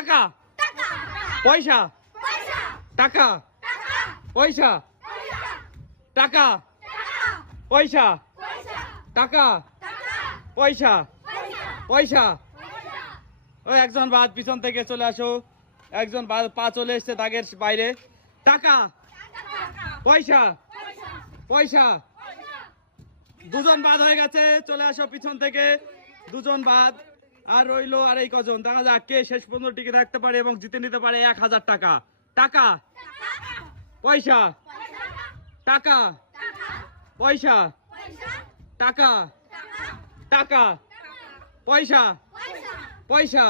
টাকা। পয়সা। টাকা। পয়সা। টাকা। পয়সা। টাকা। পয়সা। পয়সা। ওই একজন বাদ পিছন থেকে চলে আসো। একজন বাদ পা চলে এসছে দাগের বাইরে। টাকা। পয়সা। পয়সা। দুজন বাদ হয়ে গেছে। চলে আসো পিছন থেকে। দুজন বাদ। আর রইল আর এই কজন। দেখা যাক কে শেষ পর্যন্ত টিকে থাকতে পারে এবং জিতে নিতে পারে এক হাজার টাকা। টাকা? পয়সা? টাকা? পয়সা? টাকা? টাকা? পয়সা? পয়সা?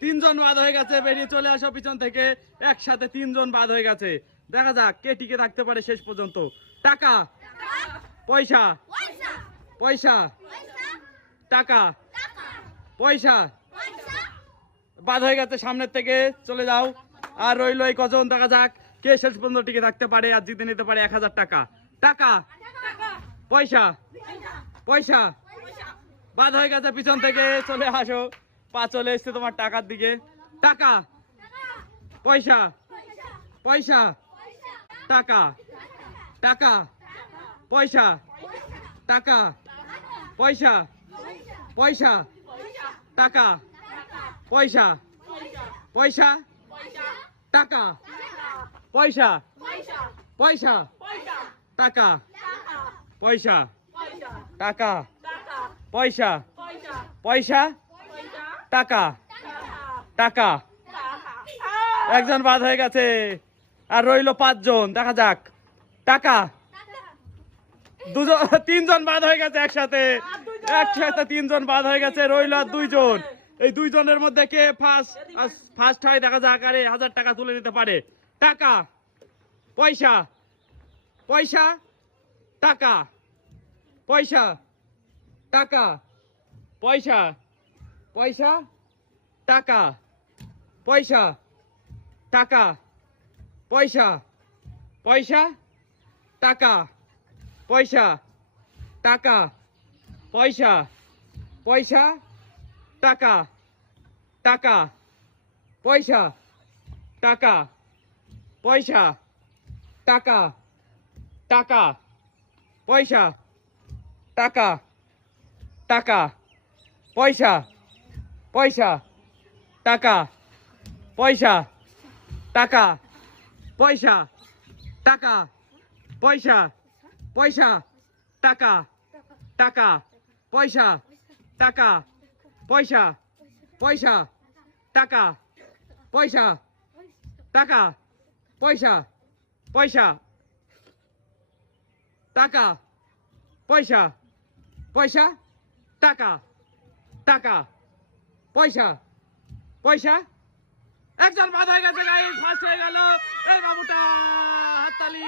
তিনজন বাদ হয়ে গেছে, বেরিয়ে চলে আসো পিছন থেকে। একসাথে তিনজন বাদ হয়ে গেছে। দেখা যাক কে টিকে থাকতে পারে শেষ পর্যন্ত। টাকা? পয়সা? পয়সা? টাকা? পয়সা। বাদ হয়ে গেছে সামনের থেকে চলে যাও। আর রইল এই কজন দেখা যাক কে শেষ পর্যন্ত টিকে থাকতে পারে আর জিতে নিতে পারে এক হাজার টাকা। টাকা? পয়সা? পয়সা। বাদ হয়ে গেছে পিছন থেকে চলে আসো। পা চলে এসছে তোমার টাকার দিকে। টাকা? পয়সা? পয়সা। টাকা? টাকা? পয়সা? টাকা। পয়সা? পয়সা? টাকা। পয়সা। পয়সা। টাকা। পয়সা। পয়সা। টাকা। পয়সা। টাকা। পয়সা। পয়সা। টাকা। টাকা। একজন বাদ হয়ে গেছে। আর রইল পাঁচজন। দেখা যাক। টাকা। দুজন তিনজন বাদ হয়ে গেছে একসাথে। একসাথে তিনজন বাদ হয়ে গেছে, রইল আর দুইজন। এই দুইজনের মধ্যে কে ফার্স্ট ফার্স্ট হয়, দেখা যাক, আরে, হাজার টাকা তুলে নিতে পারে। টাকা, পয়সা পয়সা, টাকা পয়সা টাকা, পয়সা পয়সা, টাকা পয়সা টাকা, পয়সা পয়সা, টাকা পয়সা, টাকা পয়সা পয়সা, টাকা টাকা, পয়সা টাকা পয়সা, টাকা টাকা, পয়সা, টাকা টাকা, পয়সা পয়সা, টাকা পয়সা টাকা পয়সা টাকা, পয়সা পয়সা, টাকা টাকা পয়সা, টাকা, পয়সা পয়সা, টাকা পয়সা টাকা, পয়সা পয়সা, টাকা, পয়সা পয়সা, টাকা টাকা, পয়সা পয়সা একজন বাদ গেছে গাইস ফার্স্ট হয়ে গেল এই বাবুটা, হাততালি।